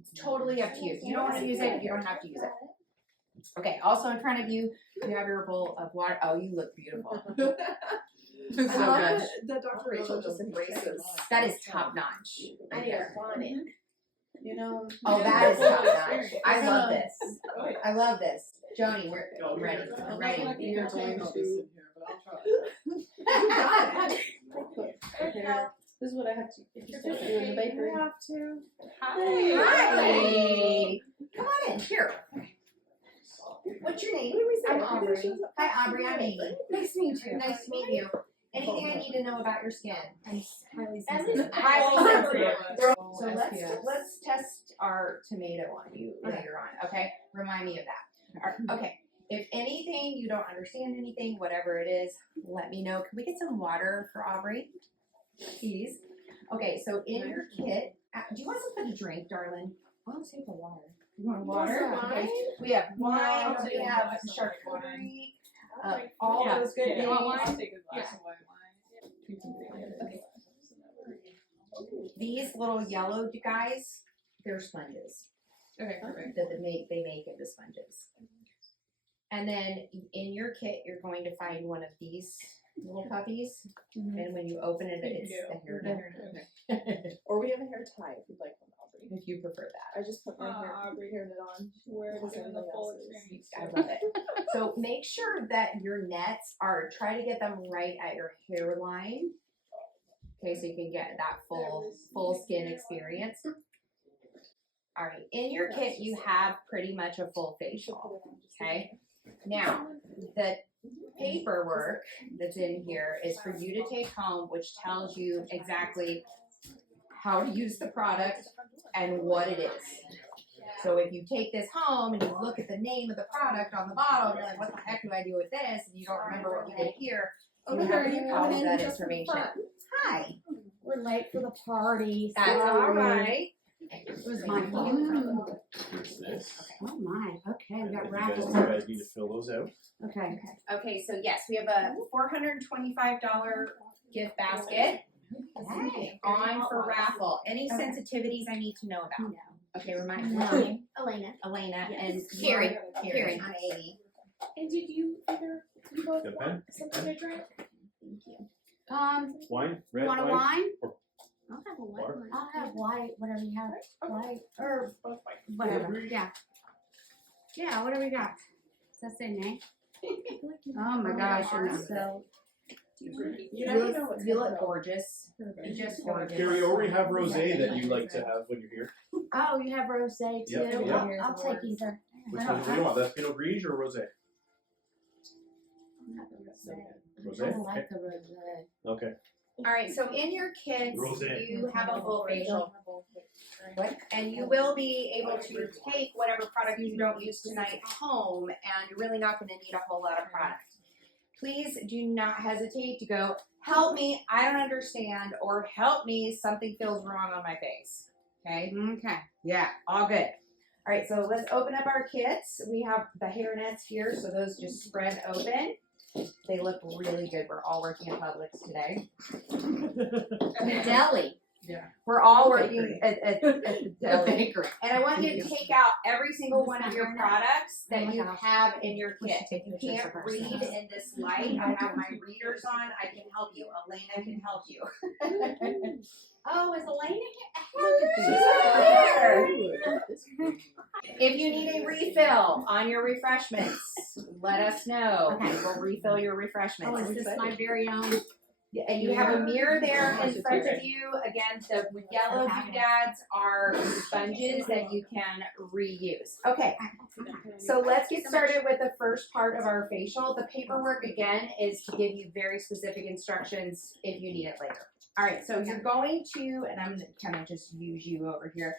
It's totally up to you. If you don't want to use it, you don't have to use it. Okay, also in front of you, you have your bowl of water. Oh, you look beautiful. So good. That Dr. Rachel just embraces. That is top notch. I need a bonnet. You know. Oh, that is top notch. I love this. I love this. Joni, we're ready. I'm ready. You're going to. This is what I have to do in the bakery. have to. Hi. Come on in. Here. What's your name? I'm Aubrey. Hi, Aubrey. I'm Amy. Nice to meet you. Nice to meet you. Anything I need to know about your skin? I'm highly sensitive. Highly sensitive. So SPF. let's test our tomato on you later on. Okay. Remind me of that. Okay. If anything, you don't understand anything, whatever it is, let me know. Can we get some water for Aubrey? Please. Okay, so in your kit, do you want something to drink, darling? I'll take a water. You want water? Okay. We have wine, we have charcuterie, all those good things. I'll take a glass of white wine. Okay. These little yellow guys, they're sponges. Okay, perfect. That they make into sponges. And then in your kit, you're going to find one of these little puppies, and when you open it, it's the hair. Or we have a hair tie if you'd like one, Aubrey. If you prefer that. I just put my hair net on. We're Because doing the everybody full else is. experience. I love it. So make sure that your nets try to get them right at your hairline. Okay, so you can get that full skin experience. All right, in your kit, you have pretty much a full facial. Okay, now the paperwork that's in here is for you to take home, which tells you exactly how to use the product and what it is. So if you take this home and you look at the name of the product on the bottle, you're like, what the heck do I do with this? And you don't remember what you did here. You have all of that information. Hi. We're late for the party. That's all right. It was my fault. What's this? Oh my. Okay, we got You raffles. guys need to fill those out. Okay. Okay, so yes, we have a $425 gift basket on for raffle. Any sensitivities I need to know about? Okay, remind me. No. Elena. Elena and Carrie. Carrie. Hi, Amy. And did you both Got a want pen? something to drink? Wine? Red Want a wine? wine? Or I'll have a white water? one. I'll have white, whatever you have. White or Both white. whatever. Yeah. Yeah, whatever you got. Does that say name? Oh my gosh, I'm so. You never know what's You gonna look go. gorgeous. You're just gorgeous. Carrie, or we have rosé that you like to have when you're here. Oh, you have rosé too? Yep, yep. I'll take either. Which one do you want? That's Pinot Gris or rosé? I Rosé? don't Okay. like the rosé. Okay. All right, so in your kits, Rosé. you have a full facial. And you will be able to take whatever product you don't use tonight home, and you're really not going to need a whole lot of product. Please do not hesitate to go, help me, I don't understand, or help me, something feels wrong on my face. Okay? Okay. Yeah, all good. All right, so let's open up our kits. We have the hair nets here, so those just spread open. They look really good. We're all working in Publix today. Deli. We're all working at the deli. Bakery. And I want you to take out every single one of your products that you have in your kit. If you can't read in this light, I have my readers on. I can help you. Elena can help you. Oh, is Elena Sure. If you need a refill on your refreshments, let us know. Okay. We'll refill your Oh, refreshments. is this my very own? And you have a mirror there in front of you. Again, the yellow doodads are sponges that you can reuse. Okay, so let's get started with the first part of our facial. The paperwork, again, is to give you very specific instructions if you need it later. All right, so you're going to, and I'm going to kind of just use you over here.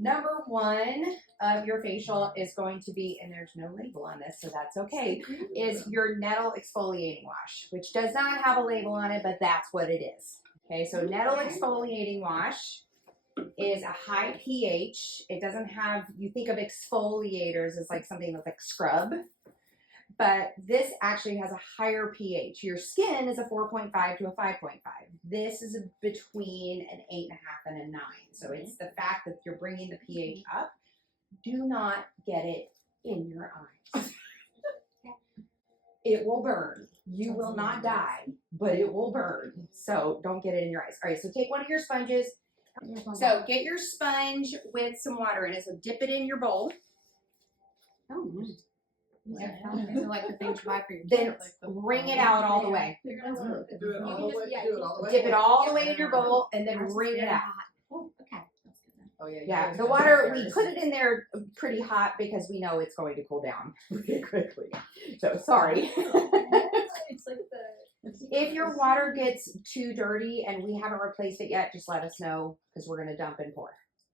Number one of your facial is going to be, and there's no label on this, so that's okay, is your Nettle Exfoliating Wash, which does not have a label on it, but that's what it is. Okay, so Nettle Exfoliating Wash is a high pH. It doesn't have, you think of exfoliators as like something that's like scrub, but this actually has a higher pH. Your skin is a 4.5 to a 5.5. This is between an 8.5 and a 9. So it's the fact that you're bringing the pH up. Do not get it in your eyes. It will burn. You will not die, but it will burn. So don't get it in your eyes. All right, so take one of your sponges. So get your sponge with some water in it. So dip it in your bowl. Oh, nice. These are like the things you buy for your Then kids. wring it out all the way. Do it all the way. Do it all the way. Dip it all the way in your bowl and then wring it out. Oh, okay. Oh yeah. Yeah, the water, we put it in there pretty hot because we know it's going to cool down pretty quickly. So sorry. It's like the. If your water gets too dirty and we haven't replaced it yet, just let us know because we're going to dump and pour.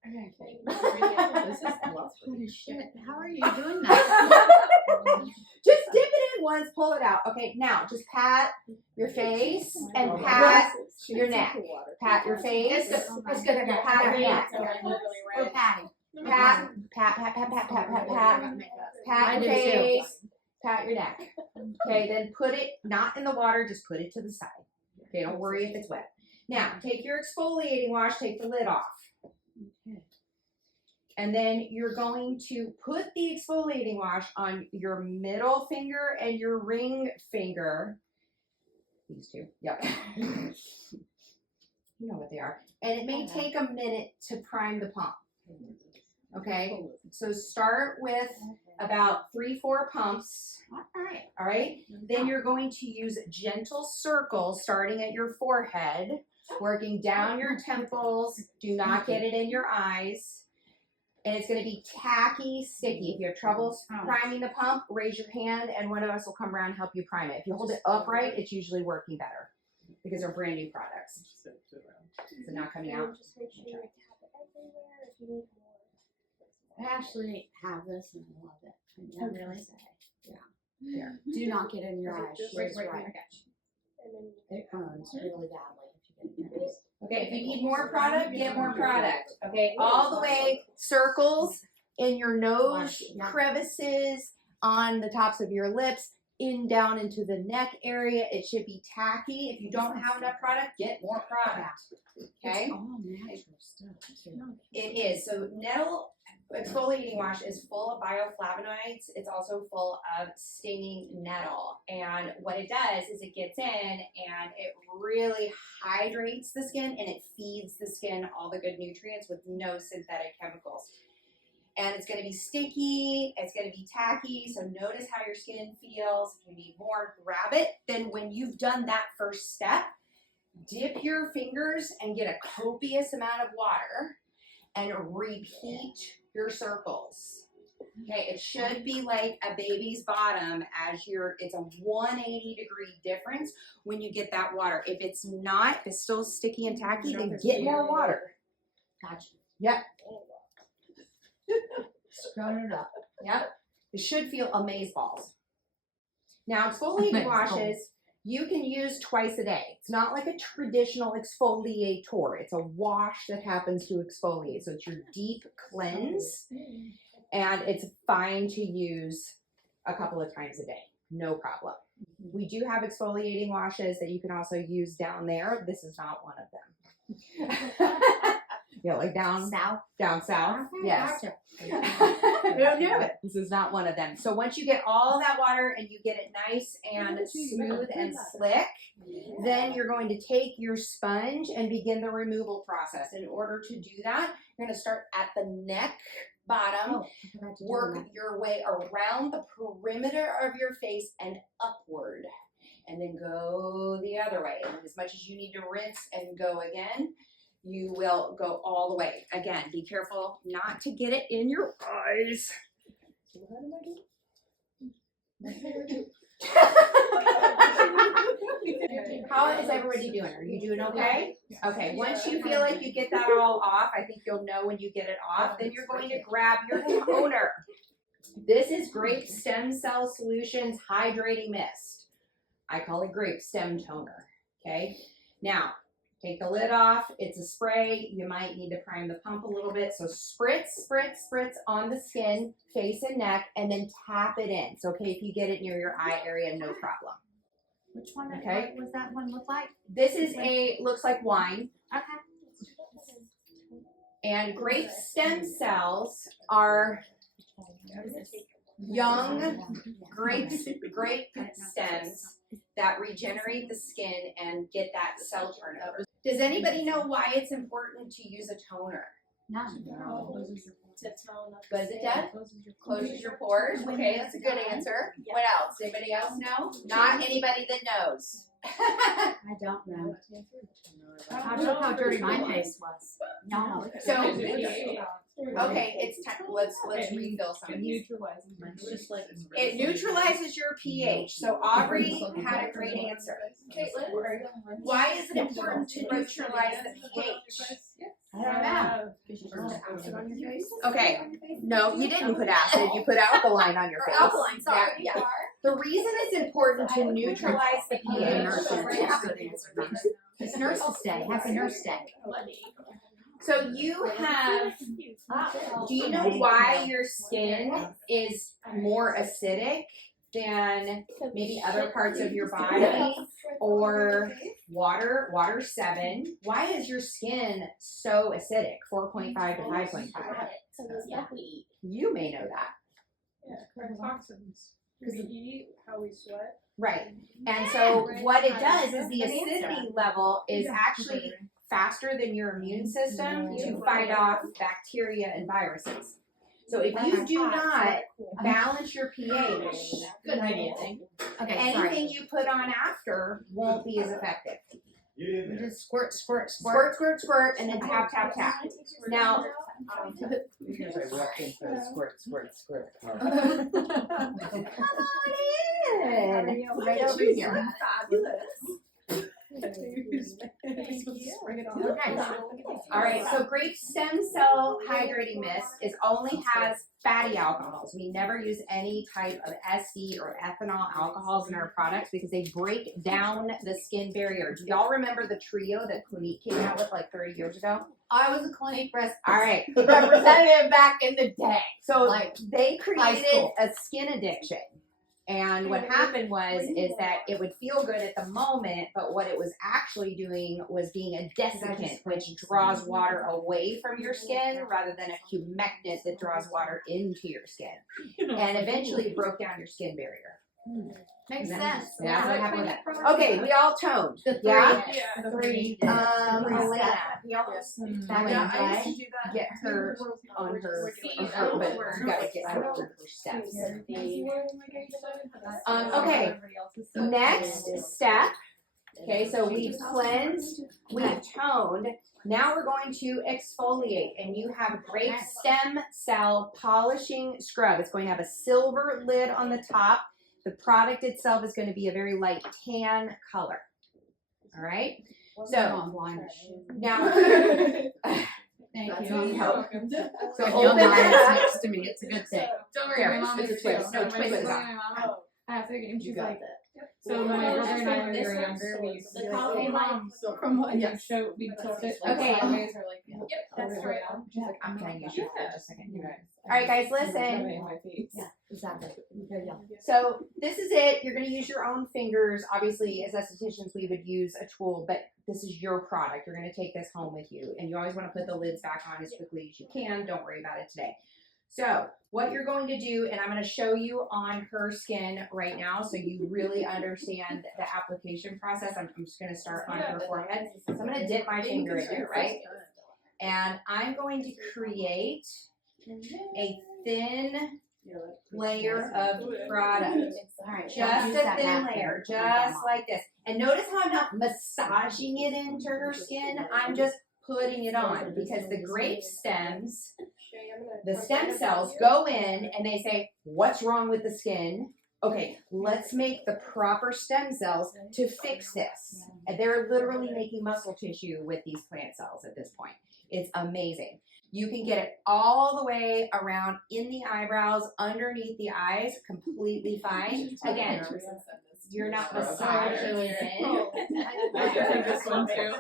Okay. This is lovely. Holy shit. How are you doing that? Just dip it in once, pull it out. Okay, now just pat your face and pat your neck. Pat your face. It's good. Pat your neck. We're patting. Pat, pat, pat, pat, pat, pat, pat, pat. Pat I your do too. face. Pat your neck. Okay, then put it not in the water, just put it to the side. Okay, don't worry if it's wet. Now, take your exfoliating wash, take the lid off. And then you're going to put the exfoliating wash on your middle finger and your ring finger. These two, yep. You know what they are. And it may take a minute to prime the pump. Okay, so start with about 3-4 pumps. All right, then you're going to use gentle circles starting at your forehead, working down your temples. Do not get it in your eyes. And it's going to be tacky, sticky. If you have trouble priming the pump, raise your hand and one of us will come around and help you prime it. If you hold it upright, it's usually working better because they're brand new products. So not coming out. Just make sure you tap it everywhere if you need more. I actually have this and I love it. I really say. There. Do not get in your eyes. She's right. And then It burns really badly if you get in your eyes. Okay, if you need more product, get more product. Okay, all the way circles in your nose Yeah. crevices, on the tops of your lips, in down into the neck area. It should be tacky. If you don't have enough product, get more product. Okay? It's all natural stuff too. It is. So nettle exfoliating wash is full of bioflavonoids. It's also full of stinging nettle. And what it does is it gets in and it really hydrates the skin and it feeds the skin all the good nutrients with no synthetic chemicals. And it's going to be sticky. It's going to be tacky. So notice how your skin feels. If you need more, grab it. Then when you've done that first step, dip your fingers and get a copious amount of water and repeat your circles. Okay, it should be like a baby's bottom as it's a 180 degree difference when you get that water. If it's not, if it's still sticky and tacky, then get more water. Gotcha. Yep, Screwing it up. yep. It should feel amazeballs. Now, exfoliating washes, you can use twice a day. It's not like a traditional exfoliator. It's a wash that happens to exfoliate. So it's your deep cleanse, and it's fine to use a couple of times a day. No problem. We do have exfoliating washes that you can also use down there. This is not one of them. Yeah, like down South. Down south. Okay, Yes. gotcha. No, this is not one of them. So once you get all that water and you get it nice and smooth and slick, then you're going to take your sponge and begin the removal process. In order to do that, you're going to start at the neck bottom, Oh, I forgot to do work that. your way around the perimeter of your face and upward, and then go the other way. And as much as you need to rinse and go again, you will go all the way. Again, be careful not to get it in your eyes. How is everybody doing? Are you doing okay? Okay, once you feel like you get that all off, I think you'll know when you get it off, then you're going to grab your toner. This is Grape Stem Cell Solutions Hydrating Mist. I call it Grape Stem Toner, okay? Now, Take the lid off. It's a spray. You might need to prime the pump a little bit. So spritz, spritz, spritz on the skin, face and neck, and then tap it in. So, okay, if you get it near your eye area, no problem. Which one? Okay. What was that one look like? This is looks like wine. Okay. And grape stem cells are young grape stems that regenerate the skin and get that cell turnover. Does anybody know why it's important to use a toner? No. What is it, Deb? Closes your pores. Okay, that's a good answer. What else? Anybody else know? Not anybody that knows. I don't know. I don't know how dirty my face was. No. So, okay, it's time. Let's refill some of these. It's just like It neutralizes your pH. So Aubrey had a great answer. Why is it important to neutralize the pH? I don't know. Okay, no, you didn't put acid. You put alkaline on your face. Alkaline, sorry. Yeah. The reason it's important to neutralize the pH. It's nurse will stay. Have a nurse stay. So you have. Do you know why your skin is more acidic than maybe other parts of your body or water? Water 7. Why is your skin so acidic? 4.5 to 5.5. You may know that. toxins. Because we eat, how we sweat. Right. And so what it does is the acidity level is actually faster than your immune system to fight off bacteria and viruses. So if you do not balance your pH, Good idea. Okay, sorry. anything you put on after won't be as effective. You just squirt, squirt, squirt. Squirt, squirt, squirt, and then tap, tap, tap. Now, Because I walked into squirt, squirt, squirt. come on in. Right over here. Okay. All right, so grape stem cell hydrating mist only has fatty alcohols. We never use any type of SD or ethanol alcohols in our products because they break down the skin barrier. Do y'all remember the trio that Clinique came out with like 30 years ago? I was a Clinique All right, representative back in the day. so Like they high created school. a skin addiction. And what happened is that it would feel good at the moment, but what it was actually doing was being a desiccant, which draws water away from your skin rather than a humectant that draws water into your skin. And eventually it broke down your skin barrier. Makes Yeah. sense. Yeah, what happened with that? Okay, we all toned. The three. Yeah? Yeah. Three. Elena, Yeah, I used to do that. Get her on her, but you gotta get her on her steps. Okay, next step. Okay, so we've cleansed, we've toned. Now we're going to exfoliate, and you have grape stem cell polishing scrub. It's going to have a silver lid on the top. The product itself is going to be a very light tan color. All right. So I'm blind. now, Thank you. you. So If open your it mind is up. next to me, it's a good thing. Don't There, worry, my mom it's a is twist. too. No, My twist it sister up. and my mom. I have to get, and she's like, So so my well, brother and I, when we this were one, younger, we used to be the like, coffee hey mom, so from what you show, we tilt it like Okay. sideways or like, yep, that's over right. down. She's like, I'm gonna use you for just a second. You guys. All right, guys, listen. Rubbing my face. Yeah, exactly. Okay, yeah. So this is it. You're going to use your own fingers. Obviously, as estheticians, we would use a tool, but this is your product. You're going to take this home with you, and you always want to put the lids back on as quickly as you can. Don't worry about it today. So what you're going to do, and I'm going to show you on her skin right now so you really understand the application process. I'm just going to start on her forehead. So I'm going to dip my finger in here, right? And I'm going to create a thin layer of product. All right. Just a thin layer, just like this. And notice how I'm not massaging it into her skin. I'm just putting it on because the grape stems, the stem cells go in and they say, what's wrong with the skin? Okay, let's make the proper stem cells to fix this. And they're literally making muscle tissue with these plant cells at this point. It's amazing. You can get it all the way around in the eyebrows, underneath the eyes, completely fine. Again, you're not Scrub. massaging it in. I think this one too.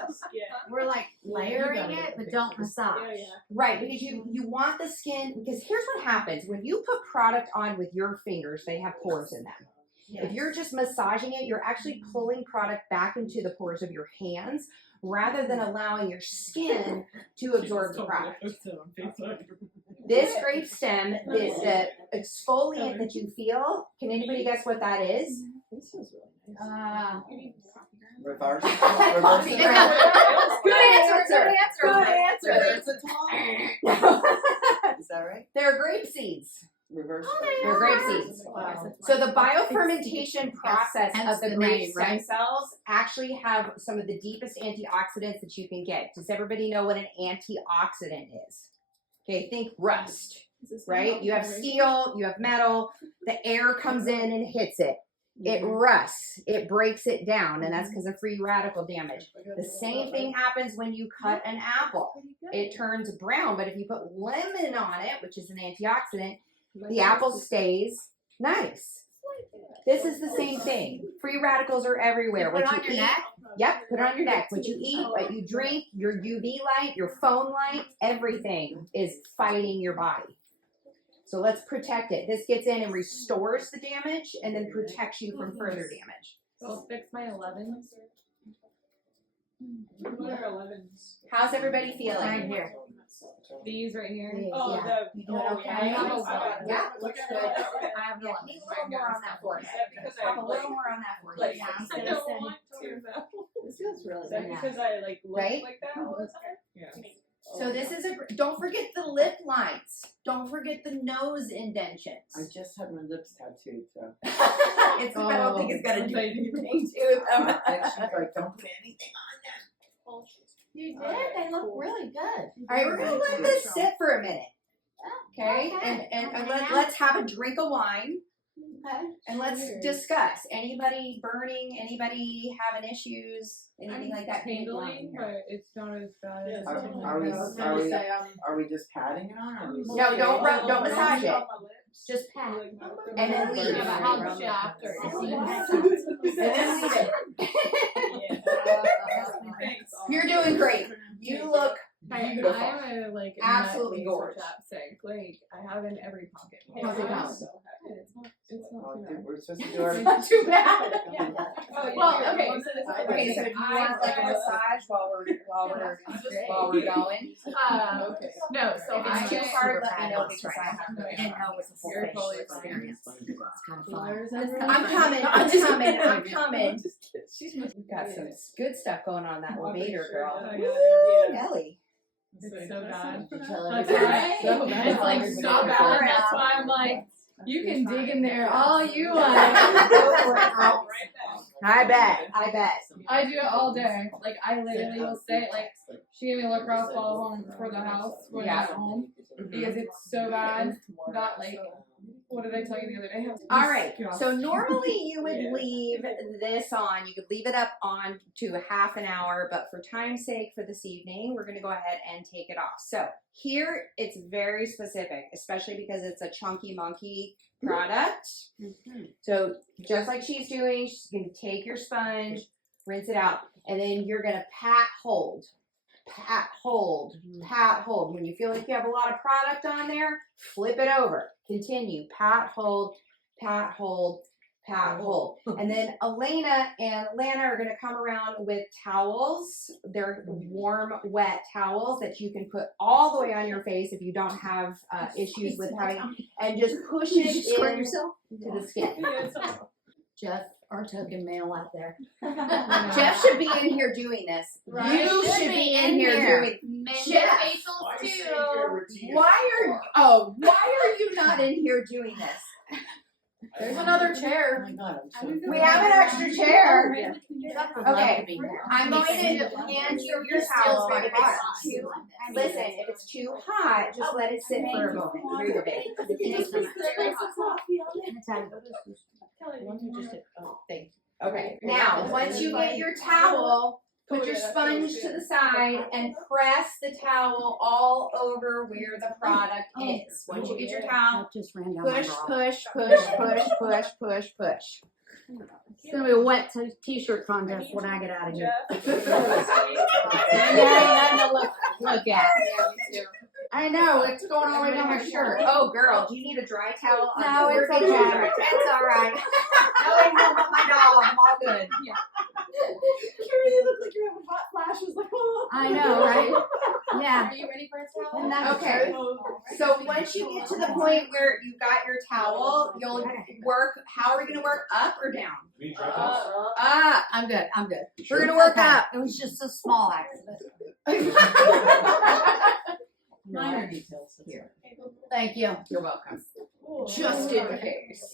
We're like layering it, but don't massage. Right, because you want the skin, because here's what happens. When you put product on with your fingers, they have pores in them. If you're just massaging it, you're actually pulling product back into the pores of your hands rather than allowing your skin to absorb the product. This grape stem, the exfoliant that you feel, can anybody guess what that is? This feels really nice. Reverse. Good answer. Is that right? They're grape seeds. Reverse. They're grape seeds. So the biofermentation process Hence of the the grape name, stem right? cells actually have some of the deepest antioxidants that you can get. Does everybody know what an antioxidant is? Okay, think rust, right? You have steel, you have metal, the air comes in and hits it. It rusts, it breaks it down, and that's because of free radical damage. The same thing happens when you cut an apple. It turns brown, but if you put lemon on it, which is an antioxidant, the apple stays nice. This is the same thing. Free radicals are everywhere. Put it What on you your eat, neck? yep, put it on your neck. What you eat, what you drink, your UV light, your phone light, everything is fighting your body. So let's protect it. This gets in and restores the damage and then protects you from further damage. I'll fix my 11s. What are 11s? How's everybody Right feeling? here. These right here. Oh, Yeah. You doing okay? I have a one. Yeah, looks good. I have an Yeah, 11. need a little more on that forehead. Have a little more on that forehead. Like, Yeah. I don't want to though. This feels really Is that nice. because I like look Right? like that all the time? Yeah. So this is don't forget the lip lines. Don't forget the nose indentions. I just had my lips tattooed, so. I don't think it's gonna do anything to them. And she's like, don't put anything on You did? They look really good. All right, we're gonna let this sit for a minute. Okay, and let's have a drink of wine Okay. and let's discuss. Anybody burning? Anybody having issues? Anything like that? Tingling, but it's not as bad as Are we just patting it on? Or are we No, don't massage it. Just pat. And then leave. Yeah, but how much after? And then leave it. Thanks. You're doing great. You look beautiful. I'm a like Absolutely nut gorgeous. chapstick. Like I have in every pocket. How's it going? It's not Oh, too dude, bad. we're supposed to do our. not too bad. Well, okay. Okay, so do you want like a massage while we're going? No, so If it's I too hard, let me know because I have no no idea. idea. know it's a full You're facial totally experience. It's kind of fun. I'm coming. We've got some good stuff going on that Vader girl. Oh, Woo, yeah. Nelly. It's so bad. Did you tell That's everybody? right. So bad. It's like so Everybody bad. go That's for it. why I'm like, you can dig in there all you want. Go for it, girl. I bet. I do it all day. Like I literally will stay like she gave me a lacrosse ball home for the house when I was at home because it's so bad that like what did I tell you the other day? All right. So normally you would leave this on. You could leave it up on to half an hour, but for time's sake for this evening, we're going to go ahead and take it off. So here it's very specific, especially because it's a chunky monkey product. So just like she's doing, she's going to take your sponge, rinse it out, and then you're going to pat hold. Pat hold, pat hold. When you feel like you have a lot of product on there, flip it over. Continue, pat hold, pat hold, pat hold. And then Elena and Lana are going to come around with towels. They're warm, wet towels that you can put all the way on your face if you don't have issues with having, and just push it in to the skin. Jeff, our token male out there. Jeff should be in here doing this. Right. You should be in here doing. Men Jeff. facials too. Why are you not in here doing this? There's another Oh chair. my god, I'm so. We have an extra chair. Jeff would Okay. love to be here. I'm going to hand you your towel. If it's too, listen, if it's too hot, just let it sit for a moment. Here you go, babe. Okay. Now, once you get your towel, put your sponge to the side and press the towel all over where the product is. Once you get your towel, That just ran down my push, bra. push, push, push, push, push, push. It's gonna be a wet t-shirt contest when I get out of here. There ain't nothing to look at. I know, it's going all the way down my shirt. Oh, girl, do you need a dry towel? No, We're it's getting you a dry okay. towel. It's all right. No, I know about my doll. I'm all good. Carrie, you look like you're having hot flashes. Like, oh. I know, right? Yeah. Are you ready for a towel? And that's Okay. So once you get to the point where you got your towel, you'll work. How are we gonna work? Up or down? We need dry towels? Up. I'm good. I'm good. We're gonna work Okay. up. It was just a small accident. Minor details. Here. Thank you. You're welcome. Just in case.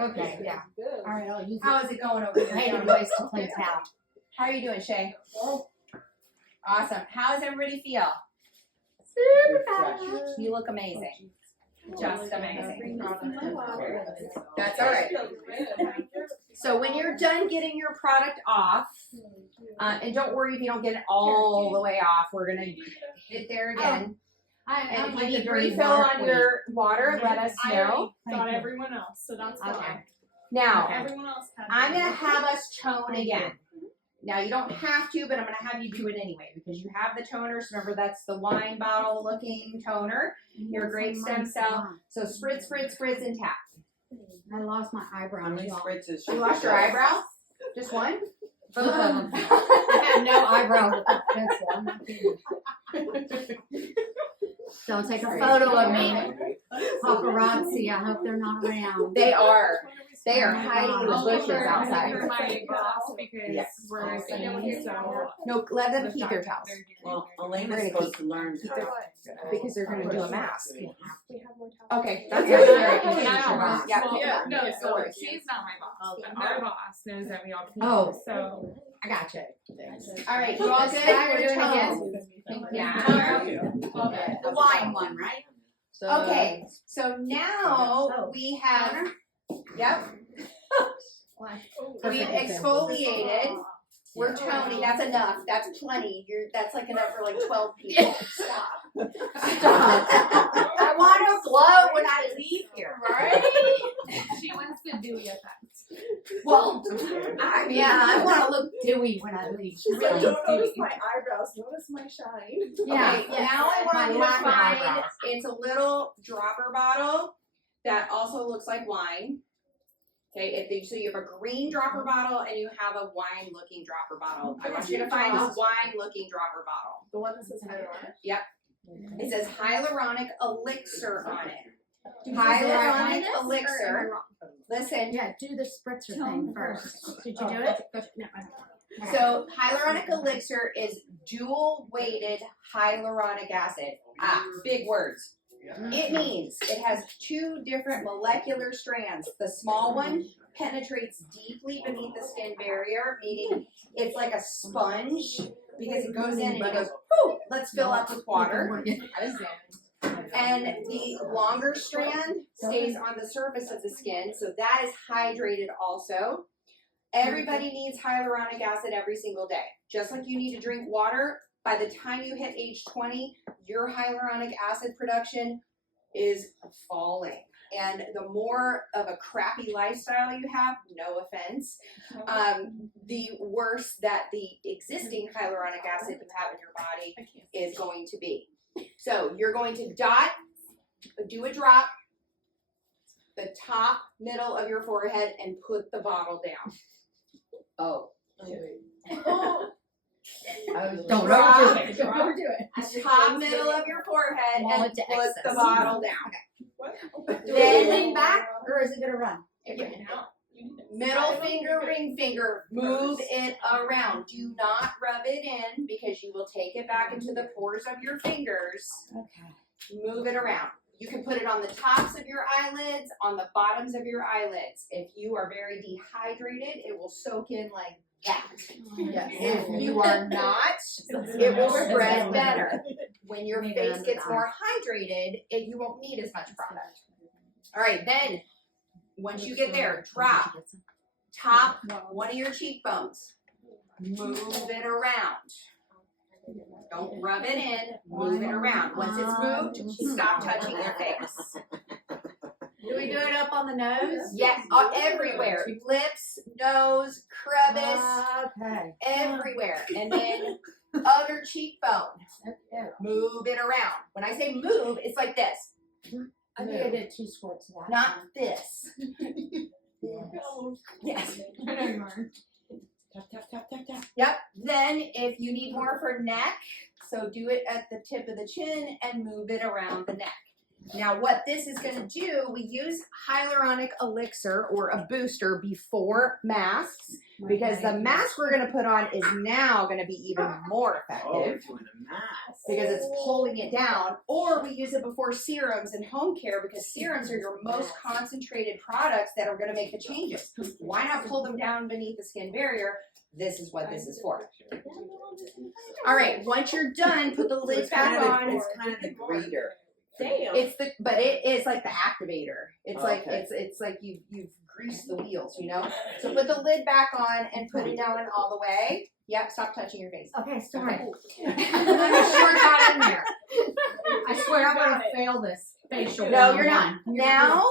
Okay, yeah. All right, I'll use it. How is it going over I there? need a place to clean towel. How are you doing, Shay? Awesome. How does everybody feel? You look amazing. Just amazing. That's all right. So when you're done getting your product off, and don't worry if you don't get it all the way off, we're gonna hit there again. And if you need refill on your water, let us know. Got everyone else, so that's fine. Okay. Now, Everyone else had I'm gonna have us tone again. Now you don't have to, but I'm gonna have you do it anyway because you have the toners. Remember that's the wine bottle looking toner. Your grape stem cell. So spritz, spritz, spritz, and tap. I lost my eyebrow. How many y'all. spritzes? You lost your eyebrow? Just one? Both of them. I have no eyebrows with that pencil. I'm not kidding. Don't take a photo of me. Paparazzi, I hope they're not around. They are. They are Oh my hiding in the God. bushes outside. For my boss because Yes. we're singing, so No, let them keep their towels Well, We're Elena's gonna supposed to learn. because they're gonna do a mask. We have more time. Okay, that's Yeah, very yeah, good. Yeah. well, no, Yeah, so no worries. she's not my boss. But our boss knows that we all can. Oh. So I got you. All right, you all good? We're Your doing it tone. again. Yeah. The wine one, right? Okay, so now we have, yep. We've exfoliated. We're toning. That's enough. That's plenty. That's like enough for like 12 people. Stop. I want to glow when I leave here. Right? she wants the dewy effect. Well, I want to look dewy when I leave. Really Don't notice dewy. my eyebrows. Notice my shine. Yeah. Okay, now I want you to lack of find, eyebrows. it's a little dropper bottle that also looks like wine. Okay, so you have a green dropper bottle and you have a wine looking dropper bottle. I want you to find a wine looking dropper bottle. The one that says hyaluronic. It says hyaluronic elixir on it. Do you use the right one? Hyaluronic elixir. Listen, Yeah, do the spritzer thing first. Did you do it? No, I don't. so hyaluronic elixir is dual weighted hyaluronic acid. Big words. It means it has two different molecular strands. The small one penetrates deeply beneath the skin barrier, meaning it's like a sponge because it goes in and it goes, whoo, let's fill up with water. And the longer strand stays on the surface of the skin, so that is hydrated also. Everybody needs hyaluronic acid every single day. Just like you need to drink water, by the time you hit age 20, your hyaluronic acid production is falling. And the more of a crappy lifestyle you have, no offense, the worse that the existing hyaluronic acid you have in your body is going to be. So you're going to do a drop, the top middle of your forehead, and put the bottle down. Oh. Don't Drop, overdo it. Don't overdo it. top middle of your forehead Wall and it to put the excess. bottle down. Do it Then lean back, or is it gonna run? middle finger, ring finger, move it around. Do not rub it in because you will take it back into the pores of your fingers. Okay. Move it around. You can put it on the tops of your eyelids, on the bottoms of your eyelids. If you are very dehydrated, it will soak in like that. If you are not, it will spread better. When your face gets more hydrated, you won't need as much product. All right, then once you get there, drop top one of your cheekbones. Move it around. Don't rub it in, move it around. Once it's moved, stop touching your face. Do we do it up on the nose? Yes, everywhere. Lips, nose, crevice, Okay. everywhere. And then other cheekbone. Yeah. Move it around. When I say move, it's like this. I think I did 2 squirts of that. Not this. Yes. I know you are. Tap, tap, tap, tap, tap. Yep. Then if you need more for neck, so do it at the tip of the chin and move it around the neck. Now what this is going to do, we use hyaluronic elixir or a booster before masks because the mask we're going to put on is now going to be even more Oh, we're effective doing a mask. because it's pulling it down, or we use it before serums and home care because serums are your most concentrated products that are going to make the changes. Why not pull them down beneath the skin barrier? This is what this is for. All right, once you're done, put the So lid it's back on. It's kind of the greeter. Damn. It's the, but it is like the activator. It's like Okay. it's like you've greased the wheels, you know. So put the lid back on and put it down all the way. Yep. Stop touching your face. Okay, start. Okay. I'm sure got in there. I swear I'm gonna fail this facial. No, you're not. 101. Now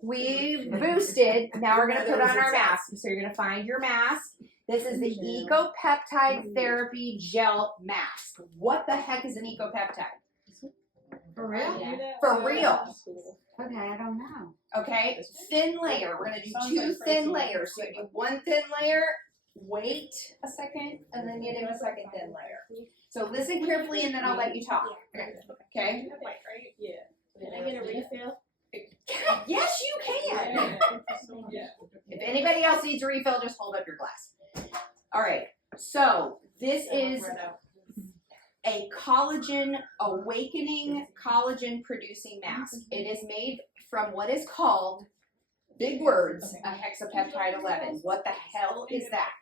we've boosted. Now we're gonna put on our mask. So you're gonna find your mask. This is the Ecopeptide Therapy Gel Mask. What the heck is an ecopeptide? For real? For real. Okay, I don't know. Okay, thin layer. We're gonna do 2 thin layers. So you do 1 thin layer, wait a second, and then you do a second thin layer. So listen carefully and then I'll let you talk. Okay? Can I get a refill? Yes, you can. If anybody else needs a refill, just hold up your glass. All right, so this is a collagen awakening, collagen producing mask. It is made from what is called, big words, a hexapeptide 11. What the hell is that?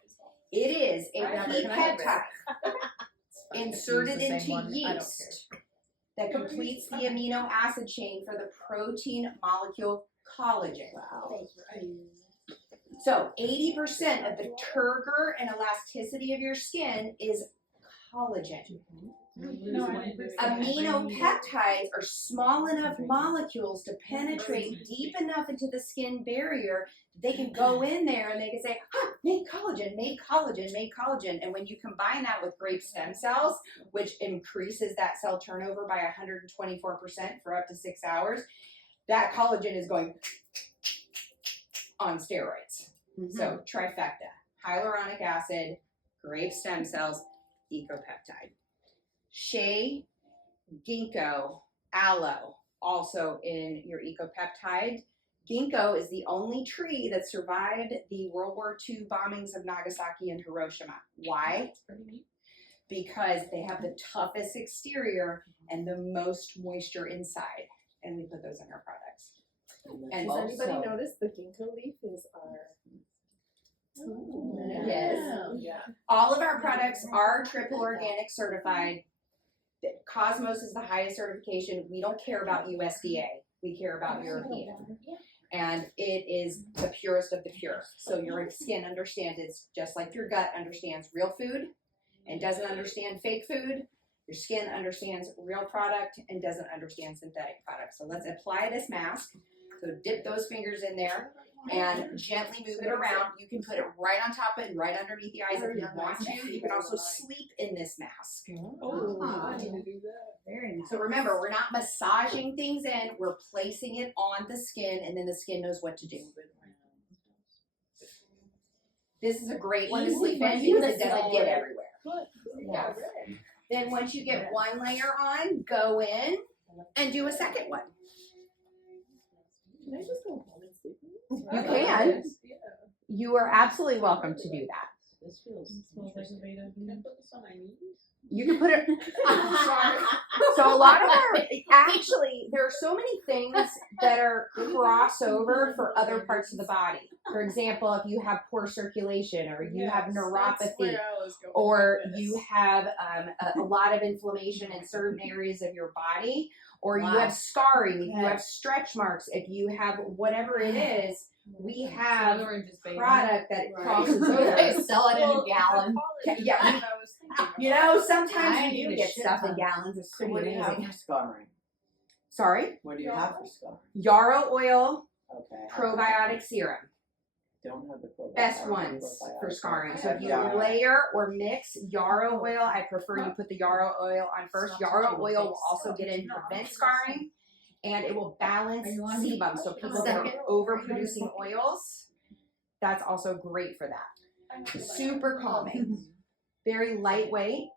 It is a key peptide inserted into yeast that completes the amino acid chain for the protein molecule collagen. So 80% of the turgor and elasticity of your skin is collagen. Amino peptides are small enough molecules to penetrate deep enough into the skin barrier. They can go in there and they can say, make collagen, make collagen, make collagen. And when you combine that with grape stem cells, which increases that cell turnover by 124% for up to 6 hours, that collagen is going on steroids. So trifecta, hyaluronic acid, grape stem cells, ecopeptide. Shea, ginkgo, aloe, also in your ecopeptide. Ginkgo is the only tree that survived the World War II bombings of Nagasaki and Hiroshima. Why? Because they have the toughest exterior and the most moisture inside. And we put those in our products. And Does anybody also, notice the ginkgo leaf is our? yes, all of our products are triple organic certified. Cosmos is the highest certification. We don't care about USDA. We care about European. And it is the purest of the pure. So your skin understands it's just like your gut understands real food and doesn't understand fake food. Your skin understands real product and doesn't understand synthetic product. So let's apply this mask. So dip those fingers in there and gently move it around. You can put it right on top and right underneath the eyes if you want to. You can also sleep in this mask. Oh, very nice. So remember, we're not massaging things in, we're placing it on the skin and then the skin knows what to do. This is a great one to sleep in because it doesn't get everywhere. Yes. Then once you get 1 layer on, go in and do a second one. Can I just go home and sleep? You can. You are absolutely welcome to do that. This feels Smells like a beta. Can I put this on my knees? You can put it. So a lot of our, actually, there are so many things that are crossover for other parts of the body. For example, if you have poor circulation or you have neuropathy or you have a lot of inflammation in certain areas of your body, or you have scarring, if you have stretch marks, if you have whatever it is, we have product that crosses over. They sell it in a gallon. Yeah, you know, sometimes I you need do a get shit stuff in ton. gallons. It's So pretty what do you have amazing. for scarring? Sorry, What do you have for scar? yarrow oil Okay. probiotic serum. Don't have the probiotic. Best ones for scarring. So if you Yeah. layer or mix yarrow oil, I prefer you put the yarrow oil on first. Yarrow oil will also get in prevent scarring, and it will balance sebum. So people that are overproducing oils, that's also great for that. Super calming, very lightweight.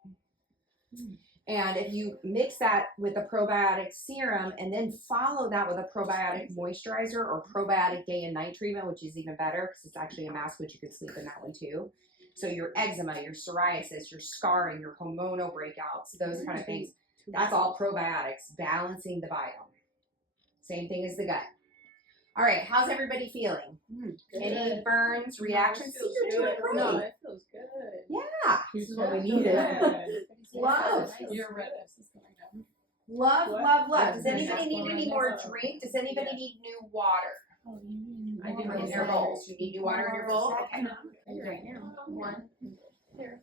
And if you mix that with a probiotic serum and then follow that with a probiotic moisturizer or probiotic day and night treatment, which is even better because it's actually a mask, which you could sleep in that one too. So your eczema, your psoriasis, your scarring, your hormonal breakouts, those kind of things, that's all probiotics, balancing the biome. Same thing as the gut. All right, how's everybody feeling? Any burns, reactions? See, you're doing great. No, it feels good. Yeah. This is what we needed. Love. Your redness is going down. Love, love, love. Does anybody need any more drink? Does anybody need new water? I do In your bowls. You need new water in your bowl? Okay. One. Here.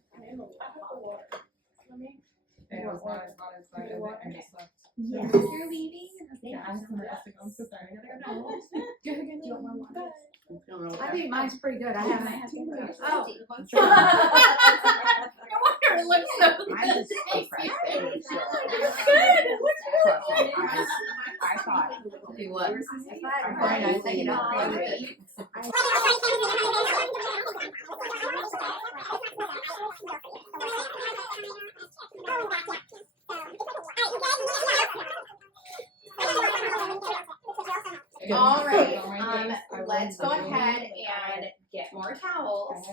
It was not as hot as I just left. Yes. You're leaving? Yeah, I'm so sorry. I gotta go. Do you want more water? I think mine's pretty good. I haven't had Oh. No wonder it looks so I'm just impressed. I thought. Do what? I'm Very nice. thinking of All right, let's go ahead and get more towels.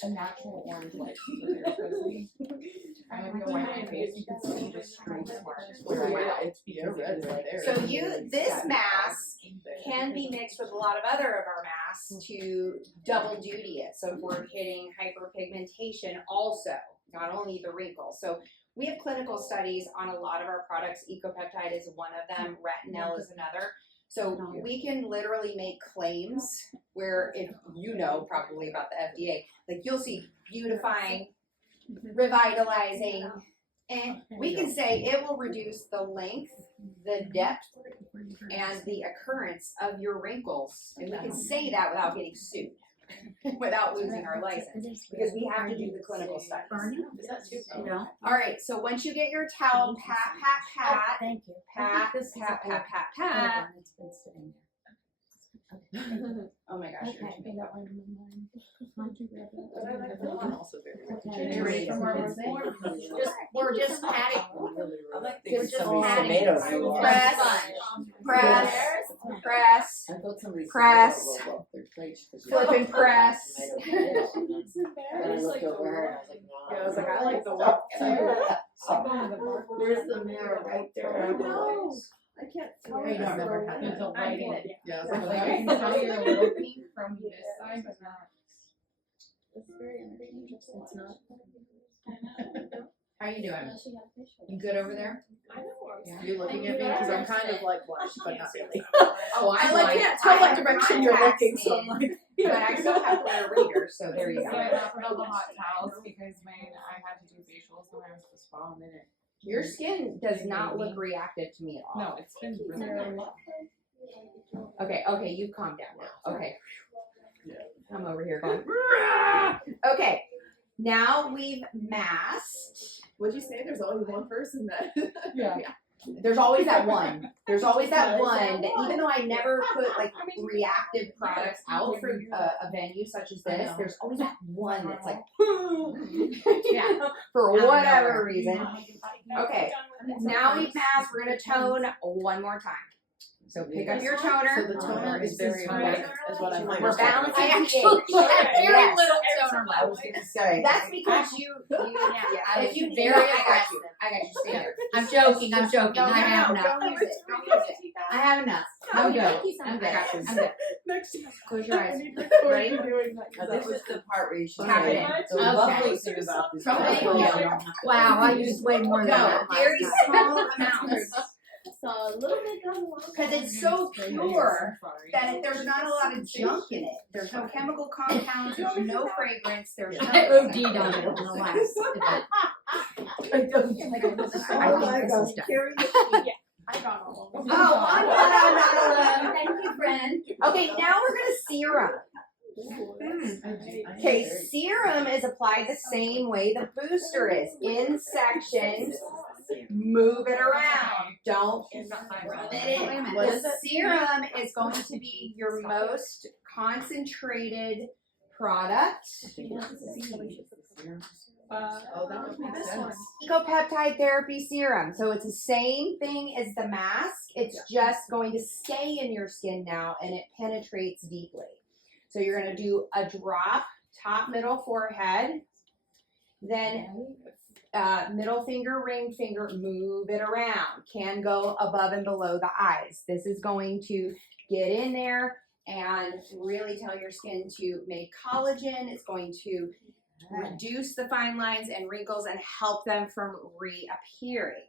A natural orange light. I'm gonna go wipe my face. You can see the streaks marks where I It's red right there. So this mask can be mixed with a lot of other of our masks to double duty it. So if we're hitting hyperpigmentation also, not only the wrinkles. So we have clinical studies on a lot of our products. Ecopeptide is one of them, retinol is another. So we can literally make claims where, if you know probably about the FDA, like you'll see beautifying, revitalizing, and we can say it will reduce the length, the depth, and the occurrence of your wrinkles. And we can say that without getting sued, without losing our license, because we have to do the clinical studies. Yeah. All right, so once you get your towel, pat, pat, pat, Thank you. pat, This is pat, a pat, pat, pat. It's been sitting Oh my gosh. Okay. I'm also very You ready for more rosé? We're just patting. I like We're these just some of these patting. tomatoes. Press, press, I thought somebody said Press. they were off their plates 'cause flip and press. Then I looked over her and I was like, no. Yeah, I was like, I like the walk too. There's the mirror right there. No. I can't see. I don't remember how There's a light in it. Yeah, I was Like, like, I can tell you're a little pink from this side, but not. It's not. How you doing? You good over there? You're looking at me because I'm kind of like blush, but not really. Oh, I like can't tell what direction you're looking, so I'm like. But I still have clear readers, so there you So go. I offered all the hot towels because when I had to do facials when I was the spa a minute. Your skin does not look reactive to me at all. No, it's been really good. Okay, okay, you calm down now. Okay. Yeah. I'm over here going. Okay, now we've masked. What'd you say? There's only one person that. Yeah. There's always that one. There's always that one that even though I never put like reactive products out for a venue such as this, there's always that one that's like, yeah, for whatever reason. Okay, now we've masked. We're gonna tone one more time. So pick up your So toner. the toner is very important, is what I'm like. We're balancing I pH. actually have very Yes. little toner I left. was gonna say. That's because you I if was you very no, I got aggressive. you. I got you. Stay there. I'm joking. I'm joking. No, I have no, enough. don't use it. Don't use it. I have enough. I'm good. I'm good. I got you. I'm good. Next time. Close your eyes. Ready? Ready? Doing that. Now, this is the part where you should Tap it say, in. the Okay. lovely thing about this. Thank product- you. Wow, I used way more than No, that. very last time. small amounts. So a little bit down the line. Because it's so pure that there's not a lot of junk in it. There's no chemical compounds, there's no fragrance, there's no. I OD'd on it in the last event. I don't. I think this is done. I got Oh, I'm glad I'm not alone. Thank you, friend. Okay, now we're gonna serum. Okay, serum is applied the same way the booster is. In sections, move it around. Don't rub it in. What is it? Serum is going to be your most concentrated product. Oh, that would make sense. Ecopeptide therapy serum. So it's the same thing as the mask. It's just going to stay in your skin now and it penetrates deeply. So you're going to do a drop, top, middle, forehead, then middle finger, ring finger, move it around. Can go above and below the eyes. This is going to get in there and really tell your skin to make collagen. It's going to reduce the fine lines and wrinkles and help them from reappearing.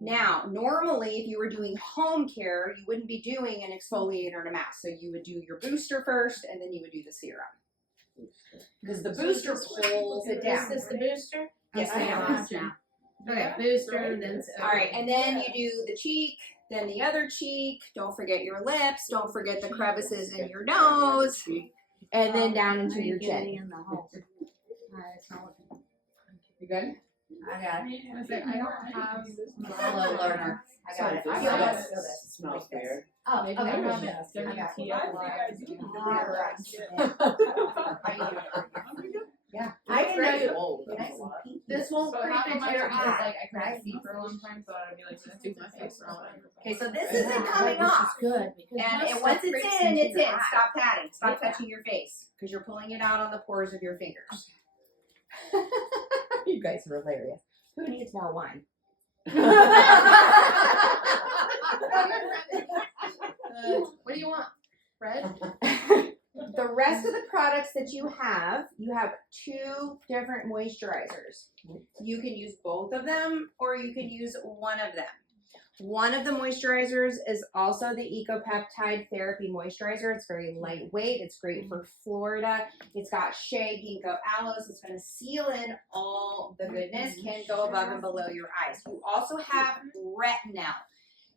Now, normally, if you were doing home care, you wouldn't be doing an exfoliator and a mask. So you would do your booster first, and then you would do the serum. Because the booster pulls it down. This is the booster? Yes, Okay, ma'am. I got you. Okay, booster, then. All right, and then you do the cheek, then the other cheek. Don't forget your lips. Don't forget the crevices in your nose, and then down into your chin. In the hole. Alright, it's not working. You good? I got it. I was like, I don't have. Slow learner. I got it. Feel I got this. it. Smells weird. Oh, Maybe okay. I I have got it. Yeah. I didn't know you. Old. This won't But half of my protect your hair was eye. like I couldn't see for a long time, so I'd be like, just do my face for a while. Okay, so this Yeah, isn't coming which is off. good. Because And most once stuff it's creeps in, into it's your in. eye. Stop patting. Stop Yeah. touching your face because you're pulling it out on the pores of your fingers. You guys are hilarious. Who needs more wine? What do you want? Red? The rest of the products that you have two different moisturizers. You can use both of them or you can use one of them. One of the moisturizers is also the Ecopeptide Therapy Moisturizer. It's very lightweight. It's great for Florida. It's got shea, ginkgo, aloes. It's going to seal in all the goodness. Can go above and below your eyes. You also have retinol.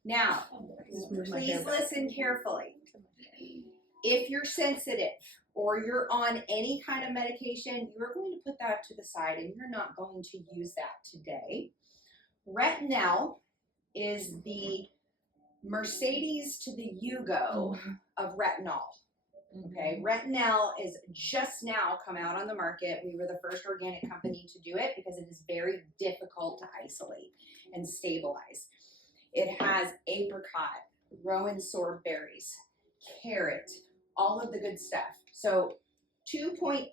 Now, please listen carefully. If you're sensitive or you're on any kind of medication, you're going to put that to the side and you're not going to use that today. Retinol is the Mercedes to the Yugo of retinol. Okay, retinol is just now come out on the market. We were the first organic company to do it because it is very difficult to isolate and stabilize. It has apricot, rowan sorb berries, carrot, all of the good stuff. So 2.2%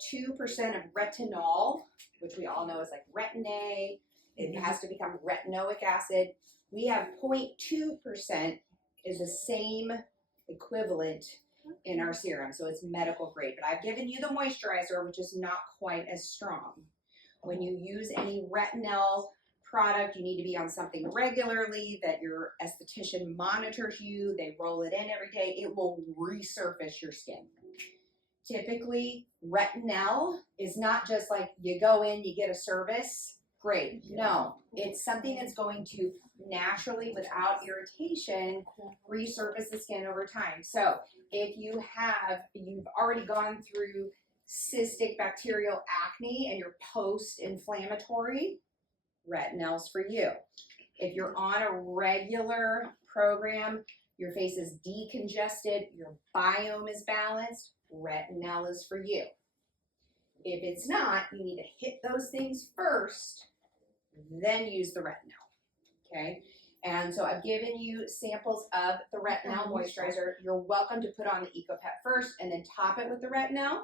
of retinol, which we all know is like retin-A, it has to become retinoic acid. We have 0.2% is the same equivalent in our serum. So it's medical grade, but I've given you the moisturizer, which is not quite as strong. When you use any retinol product, you need to be on something regularly that your esthetician monitors you. They roll it in every day. It will resurface your skin. Typically, retinol is not just like you go in, you get a service, great. No, it's something that's going to naturally, without irritation, resurface the skin over time. So if you've already gone through cystic bacterial acne and you're post-inflammatory, retinol's for you. If you're on a regular program, your face is decongested, your biome is balanced, retinol is for you. If it's not, you need to hit those things first, then use the retinol. Okay? And so I've given you samples of the retinol moisturizer. You're welcome to put on the EcoPep first and then top it with the retinol.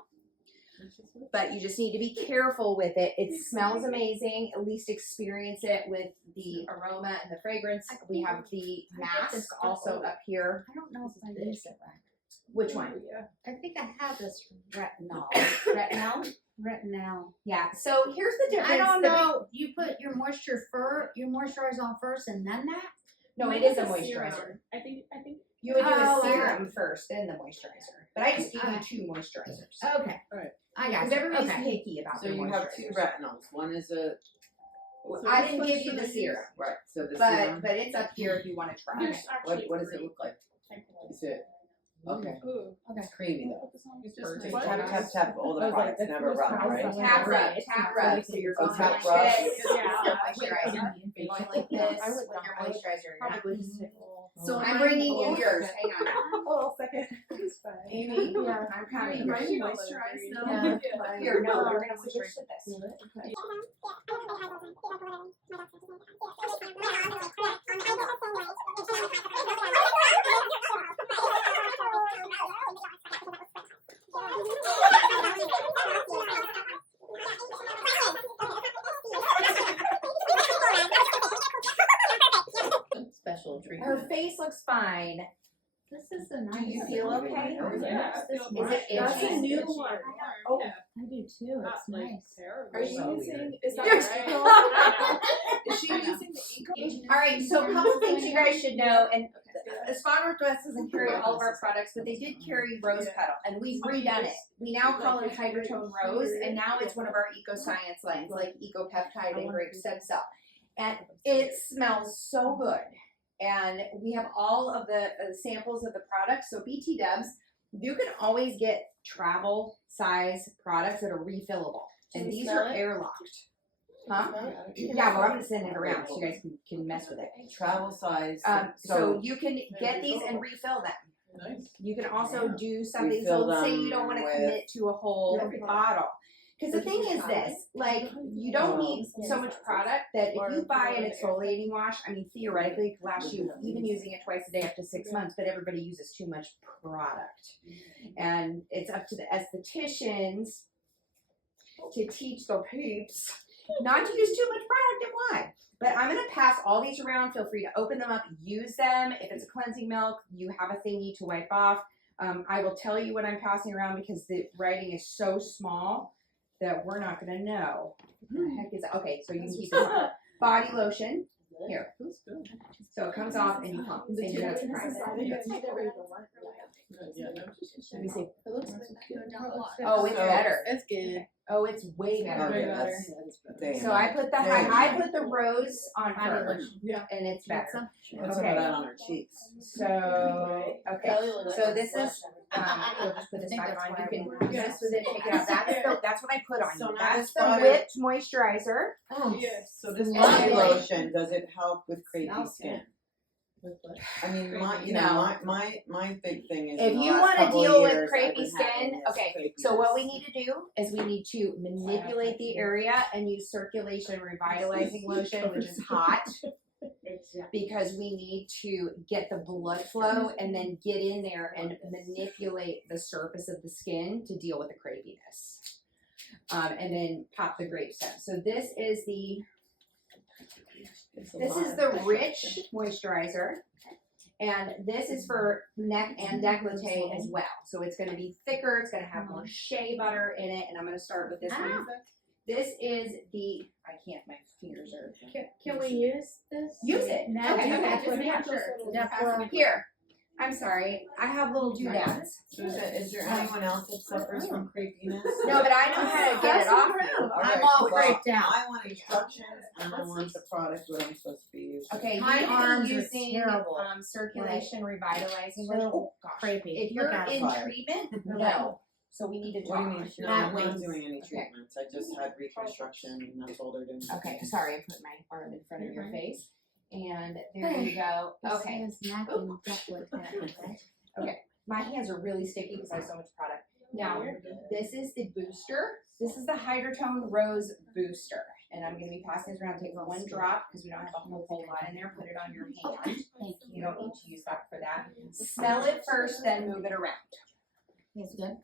But you just need to be careful with it. It smells amazing. At least experience it with the aroma and the fragrance. We have the mask also up here. I don't know if I used it right. Which one? I think I have this retinol. Retinol? Retinol. Yeah. So here's the difference. I don't know. You put your moisturizer on first and then that? No, it is a moisturizer. I think You would do Oh, a serum first, then the moisturizer. But I just gave you Okay. two moisturizers. Okay. Alright. I got Because you. everybody's Okay. picky about So their you have two moisturizers. retinols. One is a I didn't give you the serum, Right, so this but it's up here if you want to try it. what does it look like? Is it, okay, it's creamy though. Just Just tap, tap all the products, never rub, right? Tap rub. So you're Oh, going tap like rub. this. Yeah. Moisturizer. You're going like this with your moisturizer. Probably just take So I'm bringing you yours. Hang on. Oh, second. It's fine. Amy, Yeah. I'm coming. Mine you moisturize Yeah. Here, no, you're gonna moisturize with this. Special treatment. Her face looks fine. This is a nice. Do you feel okay? Yeah. Is it That's a itchy? new one. Oh, I do too. It's nice. Are you So using, weird. is that You're- right? Is she I know. using the eco? All right, so a couple things you guys should know, and Spa Northwest doesn't carry all of our products, but they did carry Rose Petal, and we've redone it. We now call it Hydrotone Rose, and now it's one of our eco science lines, like Ecopeptide and Grape Stem Cell. And it smells so good. And we have all of the samples of the products. So BT Dubs, you can always get travel size products that are refillable, Can and we these smell are it? airlocked. Huh? Yeah, well, I'm gonna send it around so you guys can mess with it. Travel size, So you can get these and refill them. Nice. You can also Yeah. do something, Refill so let's say you them don't wanna with- commit to a whole Yeah. bottle. Cause the thing is this, like, you don't need so much product that if you buy an exfoliating wash, I mean theoretically it could last you, even using it twice a day up to 6 months, but everybody uses too much product. And it's up to the estheticians to teach their peeps not to use too much product and why. But I'm gonna pass all these around. Feel free to open them up, use them. If it's a cleansing milk, you have a thingy to wipe off. I will tell you what I'm passing around because the writing is so small that we're not gonna know. What the heck is that? Okay, so you can keep this on. Body lotion. Here. So it comes off and you pump. And you're gonna surprise it. Let me see. Oh, it's So- better. It's good. Oh, it's way better. Okay, Way better. that's So I put the Damn. I put the rose on Body her, lotion. Yeah. and it's better. Put some Okay. of that on our cheeks. So okay, so this is we'll just put this back on. You can mess with it, take it out. That's what I put on So you. now That's this the product- whipped moisturizer. Yes. So this Lovely. body lotion, does it help with crepey Smells skin? I mean, my big thing is If in the you last want to couple deal with years, I've crepey been skin, having this okay. So what we crepiness. need to do is we need to manipulate the area and use circulation revitalizing lotion, which is hot. Because we need to get the blood flow and then get in there and manipulate the surface of the skin to deal with the crepiness. And then pop the grape stem. So this is the rich moisturizer. And this is for neck and décolleté as well. So it's gonna be thicker, it's gonna have more shea butter in it, and I'm gonna start with this one. This is the, I can't, my fingers are. Can we use this? Use it. Okay, Just make sure. Here, I'm sorry, I have little doodads. Susan, is there anyone else that suffers from crepiness? No, but I know how to get it off you. I'm all creped out. I want instructions and I want the product, what I'm supposed to be using. Okay, you My can arms be are using terrible. circulation revitalizing. So Oh gosh. crepey. If you're Look at in Fire. treatment, no. So we need to What do talk. you mean? No, That I'm not way. doing any Okay. treatments, I just had reconstruction and that's all they're doing. Okay, sorry, I put my arm in front of your face. And there you go. Okay. This is neck and décolleté, right? My hands are really sticky because I have so much product. Now, this is the booster. This is the Hydrotone Rose Booster. And I'm going to be passing this around. Take one drop because we don't have a whole lot in there. Put it on your hand. Thank You you. don't need to use that for that. Smell it first, then move it around. It's good.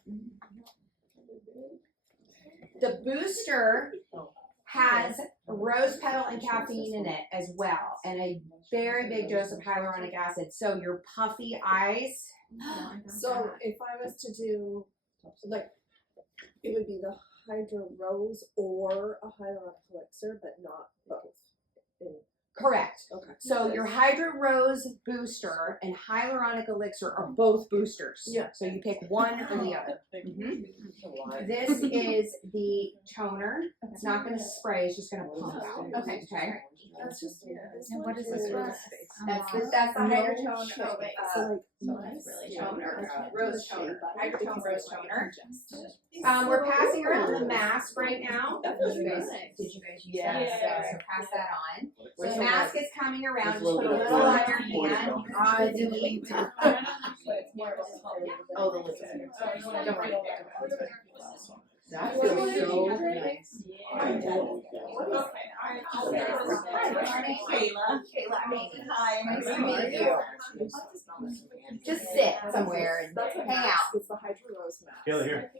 The booster has rose petal and caffeine in it as well, and a very big dose of hyaluronic acid. So your puffy eyes. So if I was to do, like, it would be the Hydro Rose or a Hyaluronic Elixir, but not both. Correct. Okay. So your Hydro Rose booster and Hyaluronic Elixir are both boosters. Yeah. So you pick one or the other. Mhm. This is the toner. It's not going to spray. It's just going to pump out. Okay. Okay. That's just And what is this one? That's the hydrotone Nice. toner, rose toner, hydrotone rose toner. We're passing around the mask right now. Did you guys use that? So pass that on. So the mask is coming around. Just put a little on your hand. I do need to. Oh, the lipstick. Don't worry. That feels so nice. Nice to meet you. Just sit somewhere and That's a hang mask. out. It's the Hydro Rose mask. Kayla, here.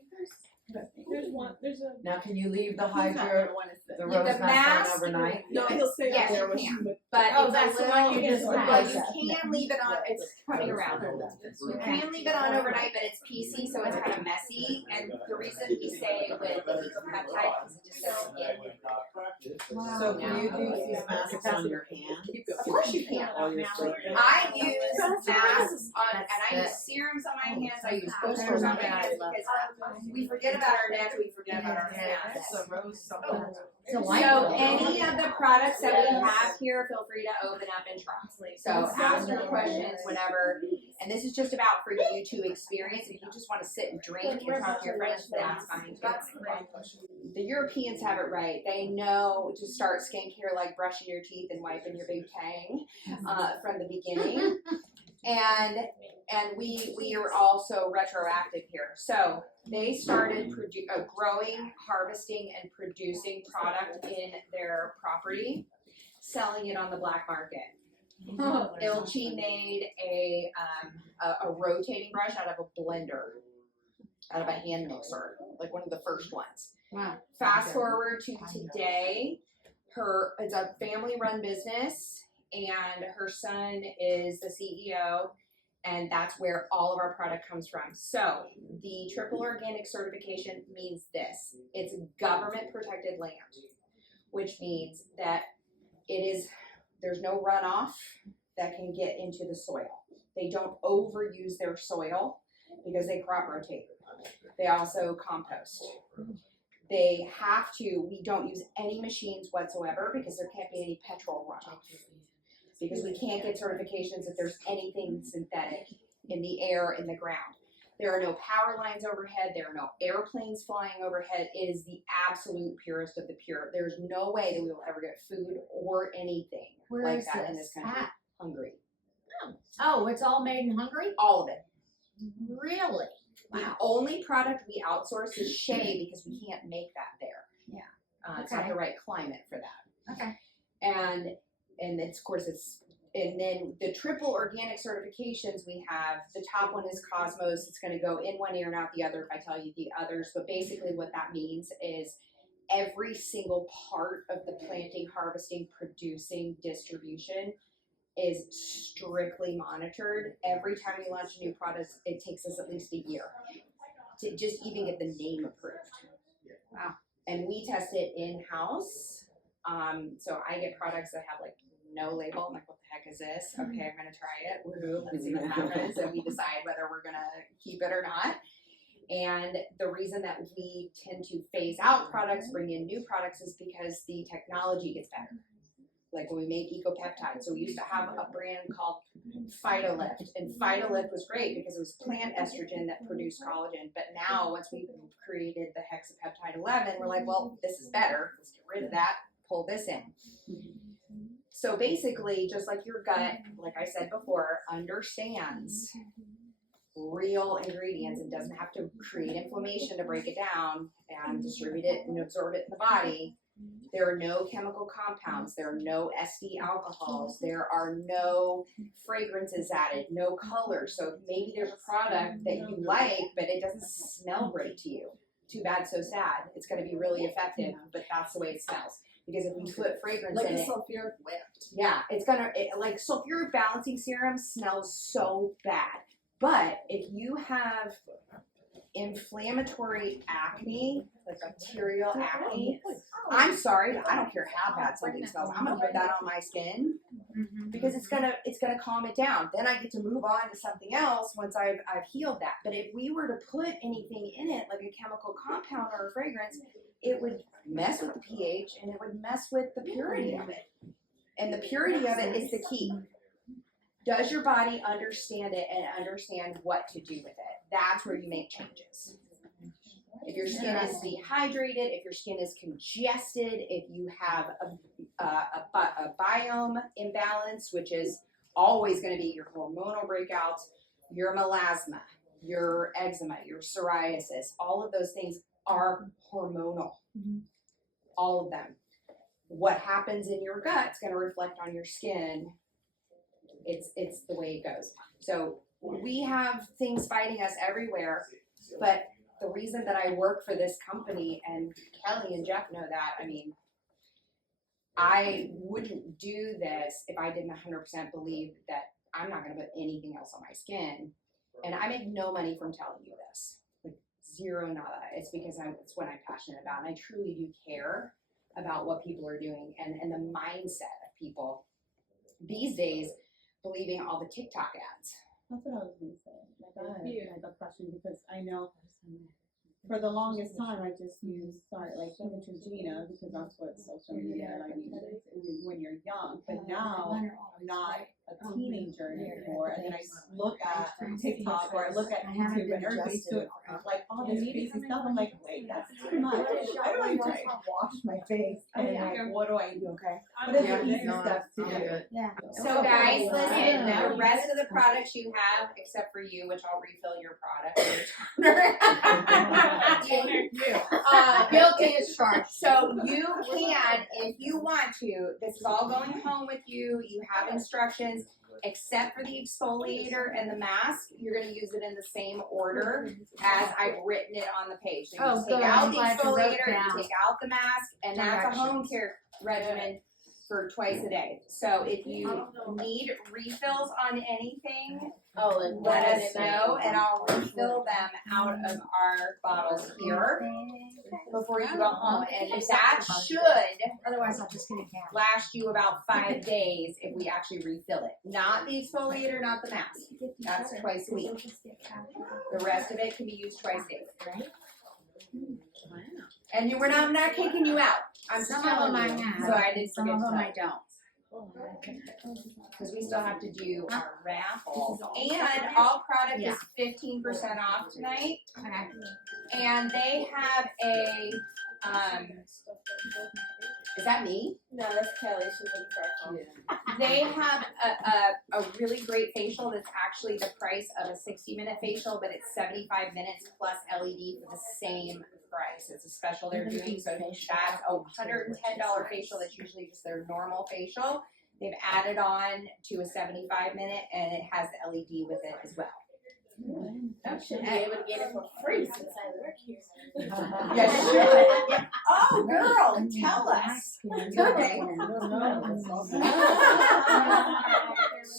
There's a. Now, can you leave the hydro, the The rose mask mask- on overnight? No, he'll stay Yes, up there you with can. with- But Oh, it's that's a the little, one you just well, replaced. you can leave it on. It's coming around. You can leave it on overnight, but it's PC, so it's kind of messy. And the reason we say with the ecopeptide is it just doesn't get. So can you do these masks on your hand? Of course you can. While you're sleeping? I use masks on, and I use serums on my hands. I use boosters on my hands because we forget about our necks, we forget about our hands. So rose something. It's So delightful. any of the products that we have here, feel free to open up and try. So ask your questions whenever, and this is just about for you to experience. If you just want to sit and drink and talk to your friends, that's fine too. The Europeans have it right. They know to start skincare like brushing your teeth and wiping your big tang from the beginning. And we are also retroactive here. So they started growing, harvesting, and producing product in their property, selling it on the black market. Ilchi made a rotating brush out of a blender, out of a hand mixer, like one of the first ones. Wow. Fast forward to today, it's a family-run business, and her son is the CEO. And that's where all of our product comes from. So the triple organic certification means this. It's government protected land, which means that there's no runoff that can get into the soil. They don't overuse their soil because they crop rotate. They also compost. We don't use any machines whatsoever because there can't be any petrol runoff. Because we can't get certifications if there's anything synthetic in the air, in the ground. There are no power lines overhead. There are no airplanes flying overhead. It is the absolute purest of the pure. There's no way that we will ever get food or anything Where like is that in this this country. at? Hungary. Oh, it's all made in Hungary? All of it. Really? The Wow. only product we outsource is shea because we can't make that there. Yeah. It's not Okay. the right climate for that. Okay. And it's, of course, and then the triple organic certifications we have, the top one is Cosmos. It's going to go in one ear and out the other if I tell you the others. But basically what that means is every single part of the planting, harvesting, producing, distribution is strictly monitored. Every time we launch a new product, it takes us at least a year to just even get the name approved. Wow. And we test it in-house. So I get products that have like no label. I'm like, what the heck is this? Okay, I'm gonna try it. Woohoo, let's see what happens. And we decide whether we're gonna keep it or not. And the reason that we tend to phase out products, bring in new products, is because the technology gets better. Like when we make ecopeptides. So we used to have a brand called Phytolift. And Phytolift was great because it was plant estrogen that produced collagen. But now, once we created the Hexapeptide 11, we're like, well, this is better. Let's get rid of that, pull this in. So basically, just like your gut, like I said before, understands real ingredients and doesn't have to create inflammation to break it down and distribute it and absorb it in the body. There are no chemical compounds. There are no SD alcohols. There are no fragrances added, no colors. So maybe there's a product that you like, but it doesn't smell great to you. Too bad, so sad. It's going to be really effective, but that's the way it smells. Because if we put fragrance Like in a it, sulfuric lift. yeah, it's gonna like sulfuric balancing serum smells so bad. But if you have inflammatory acne, like bacterial acne, I'm sorry, but I don't care how bad something smells. I'm gonna put that on my skin because it's gonna calm it down. Then I get to move on to something else once I've healed that. But if we were to put anything in it, like a chemical compound or a fragrance, it would mess with the pH and it would mess with the purity of it. And the purity of it is the key. Does your body understand it and understand what to do with it? That's where you make changes. If your skin is dehydrated, if your skin is congested, if you have a biome imbalance, which is always going to be your hormonal breakouts, your melasma, your eczema, your psoriasis, all of those things are hormonal. All of them. What happens in your gut is going to reflect on your skin. It's the way it goes. So we have things fighting us everywhere, but the reason that I work for this company, and Kelly and Jeff know that, I mean, I wouldn't do this if I didn't 100% believe that I'm not going to put anything else on my skin. And I make no money from telling you this, like zero nada. It's because it's what I'm passionate about, and I truly do care about what people are doing and the mindset of people these days believing all the TikTok ads. That's what I was going to say. Like, I have a question because I know for the longest time I just used Neutrogena because that's what social media uses when you're young. But now I'm not a teenager anymore, and then I look at TikTok or I look at YouTube and everybody's doing like all this crazy stuff. I'm like, wait, that's too much. I don't even wash my face, and like, what do I do? Okay, but it's easy stuff to do. Yeah. So guys, listen, the rest of the products you have, except for you, which I'll refill your product. Guilty as charged. So you can, if you want to, this is all going home with you. You have instructions, except for the exfoliator and the mask. You're going to use it in the same order as I've written it on the page. So you take out the exfoliator, you take out the mask, and that's a home care regimen for twice a day. So if you need refills on anything, let us know, and I'll refill them out of our bottles here before you go home. And that should Otherwise, I'll just get it down. last you about 5 days if we actually refill it. Not the exfoliator, not the mask. That's twice a week. The rest of it can be used twice a day. And I'm not kicking you out. I'm Some telling of them I you. have. So I didn't Some forget of to them tell I you. don't. Because we still have to do our raffle. And all product is 15% off tonight. Okay. And they have a, is that me? No, that's Kelly. She's looking for a phone. They have a really great facial that's actually the price of a 60-minute facial, but it's 75 minutes plus LED for the same price. It's a special they're doing, so that's a $110 facial that's usually just their normal facial. They've added on to a 75-minute, and it has the LED with it as well. I should be able to get it for free since I work here. Yes, sure. Yeah. Oh, girl, tell us. Okay.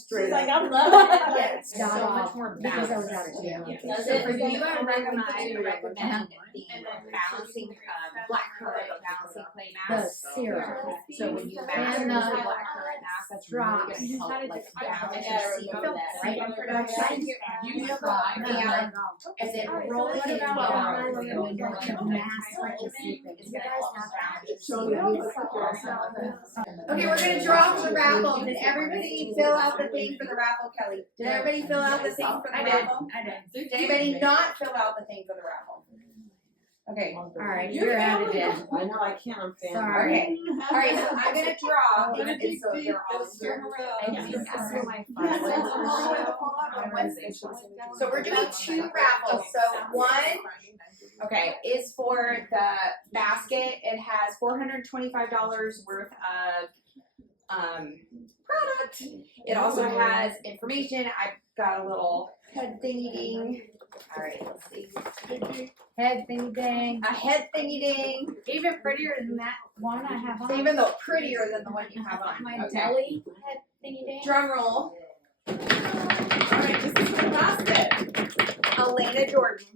She's like, I'm loving it. Yes, Stop so off. much more Because I was balance. out of town. So for you, I recommend the balancing blackcurrant balancing clay The mask. syrup. So when you mask And the the blackcurrant mask, that's really drops. going to help like balance I your gotta sebum, remember that. sebum production. You try. And then rolling it in What bars. about the mask like you see things? It's going to help balance your So sebum. Okay, we're gonna draw for the raffle. Did everybody fill out the thing for the raffle, Kelly? Did everybody fill out the thing for the raffle? Did anybody not fill out the thing for the raffle? Okay. All right, you're out of it. I know, I can't, I'm fan. Sorry. Okay. All right, so I'm gonna draw, and so they're all here. So we're doing 2 raffles. So one, okay, is for the basket. It has $425 worth of product. It also has information. I've got a little head thingy ding. All right, let's see. Head thingy dang. A head thingy ding. Even prettier than that one I have It's on. even though prettier than the one you have on. My Okay. belly head thingy dang. Drum roll. All right, this is the basket. Elena Jordan.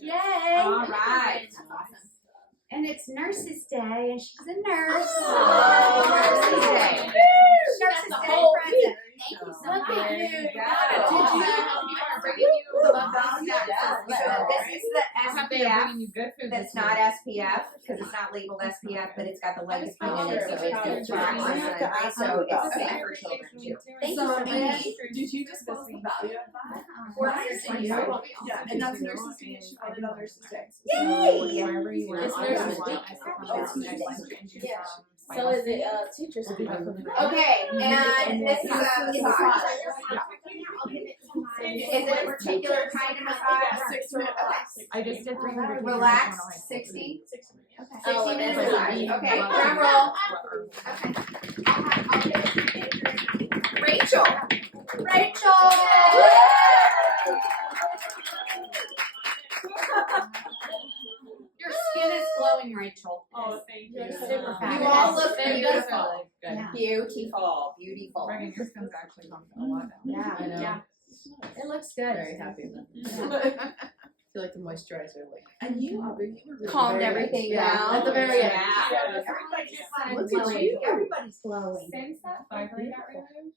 Yay! All right. And it's Nurses Day, and she's a nurse. Oh, Nurses Day. Nurses Day present. Thank you so much. There you go. This is the SPF. That's not SPF because it's not labeled SPF, but it's got the lecithin in it, so it's good for access. So it's safe for children too. Thank you so much. Did you disclose the value of that? Nurses Day. Yeah, and that's Nurses Day. She founded on Nurses Day. Yay! Wherever you It's want. Nurses Week. So is it teachers? Okay, and this is a massage. Is it a particular kind of massage? 6 minute massage. I just did 300. Relax, 60. 60 Oh, minute and then massage. Okay, drum roll. Rachel. Rachel! Your skin is glowing, Rachel. Oh, thank you. Super You all look It does feel beautiful. good. Beautiful, beautiful. Megan, your skin's actually coming a lot down. Yeah, I know. yeah. It looks good. Very happy with that. I feel like the moisturizer, like. And you were Calmed everything Yeah, down. at the very end. Yeah. Everybody's Look at you. Everybody's glowing. Since that fibroid got removed,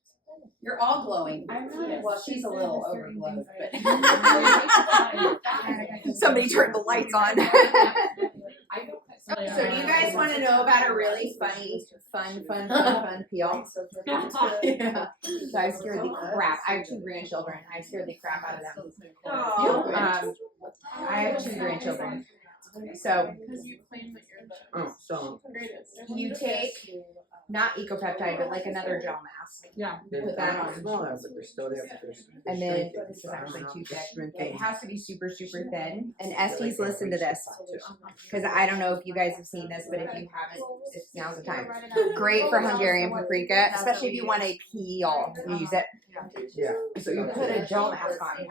You're all glowing. I've noticed. Well, she's a little certain overglowed, things but. that- Somebody turned the lights on. I don't. So do you guys want to know about a really funny, fun peel? Yeah. So I scared the crap. I have 2 grandchildren. I scared the crap out of them. Oh. I have 2 grandchildren. So Because you claim that you're the Oh, so. greatest. you take not Ecopeptide, but like another gel mask, Yeah. Put that on. Small ones, but they're still there. and then this is actually too thick. It has to be super, super thin. And Estes, listen to this, because I don't know if you guys have seen this, but if you haven't, now's the time. Great for Hungarian paprika, especially if you want a peel. You use it. Yeah. So you put a gel mask on,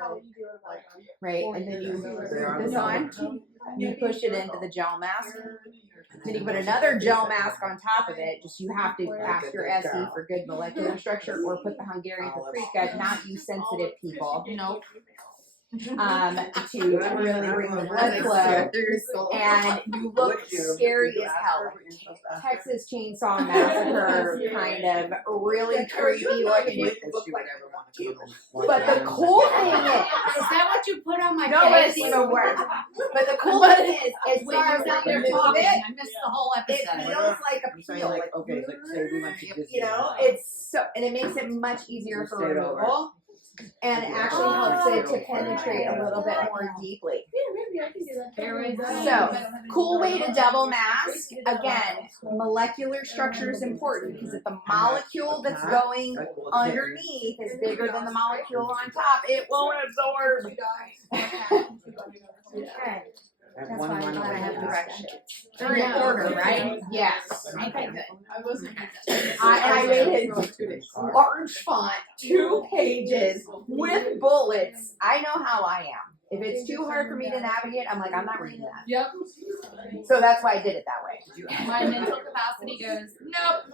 right? And then you put this on. You push it into the gel mask. Then you put another gel mask on top of it. Just you have to ask your SE for good molecular structure, or put the Hungarian paprika. Not you sensitive people. Nope. To really bring the blood flow, and you look scary as hell. Texas Chainsaw Massacre kind of really creepy looking. But the cool thing Is that what you put on my no, face? it's even worse. But the cool thing is when Sorry, I you was out there remove talking. it, I missed the whole it episode. feels like a I'm saying peel. like, okay, like say we went to Disney. You know, it's so, and it makes it much easier for Stayed over. removal, and it actually helps it to penetrate a little bit more deeply. Very good. So, cool way to double mask. Again, molecular structure is important because if the molecule that's going underneath is bigger than the molecule on top, it won't absorb. Okay. That's That's one why I'm line glad I away. have direction. They're in order, right? Yes. Okay, good. I wasn't. I rated large font, 2 pages with bullets. I know how I am. If it's too hard for me to navigate, I'm like, I'm not reading that. Yep. So that's why I did it that way. My mental capacity goes, nope.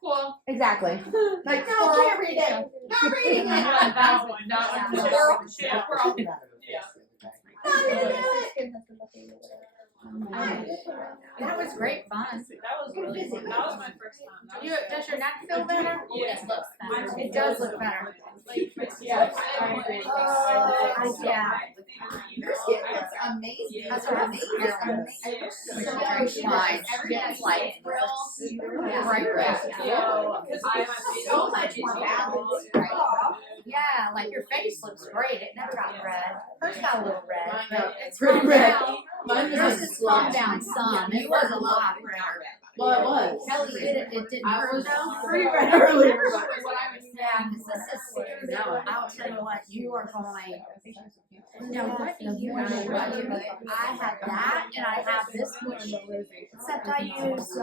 Cool. Exactly. Like, no, can't read it. Not reading it. That one. Squirrel. Squirrel. Not gonna do it. That was great fun. That was really fun. That was my first time. Does your neck feel better? Yes. It looks better. It does look better. Yeah. I agree. Yeah. Your skin looks amazing. That's what I'm saying. So shine. Everything's like bright red. So much more balanced. Yeah, like your face looks great. It never got red. Hers got a little red, but it's Pretty calmed red. down. Mine was Yours like is calmed down some. It was a lot redder. Well, it was. Kelly did it. It didn't hurt though. Pretty red earlier, but. Yeah, because this is. No, I'll tell you what. You are going. No, what do you want? I have that, and I have this one. Except I use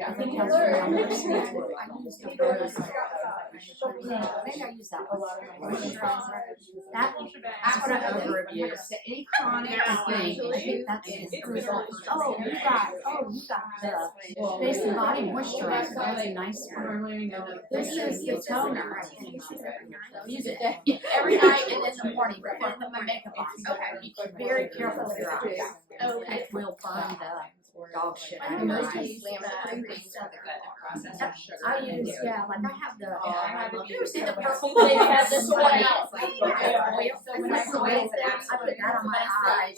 I think that's what I use the rose. Yeah, maybe I use that one. That's what I overuse. Any chronic thing, I think that's it. Oh, you got the Face and Body Moisturizer. That's nice one. Normally we know This is the toner. Use it Every night and in the morning before I put my makeup on. Okay. Be very careful with your eyes. Okay. It will burn the dog shit I out of know your most eyes. people use things for the good and processed sugar. I use, yeah, like I have the, I have you it. ever see the purple They thing have that's the the soy. soy? Yeah. So when I put that on my eyes.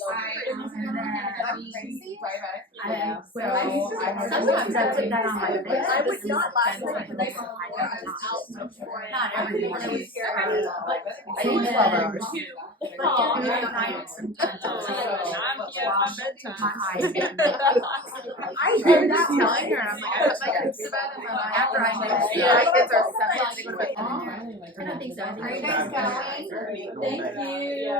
And then, well, sometimes I put that on my face. I would not lie. Not every morning. But I eat 12 hours. But during the night, sometimes I'll wash my eyes. I heard that telling her, I'm like, I put my kids to bed and then After I make it. yeah, my kids are 7, they go to bed. I don't think so. I think Are you it's guys fine. going? Thank you.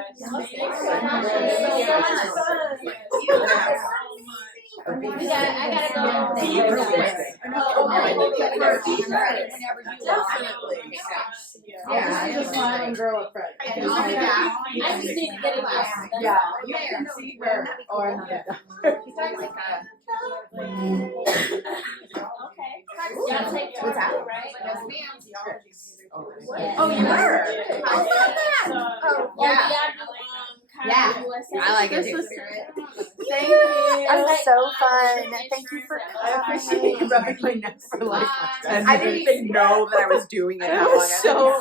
I gotta go. Yeah, I just smile and grow a friend. I just need to get it back. Yeah, you can see her or another dog. What's that? Oh, you were? How about that? Oh, yeah. Yeah. I like it too. Thank you. I'm so fun. Thank you for I appreciate you rubbing my neck for like I I didn't even know that I was doing it that long. so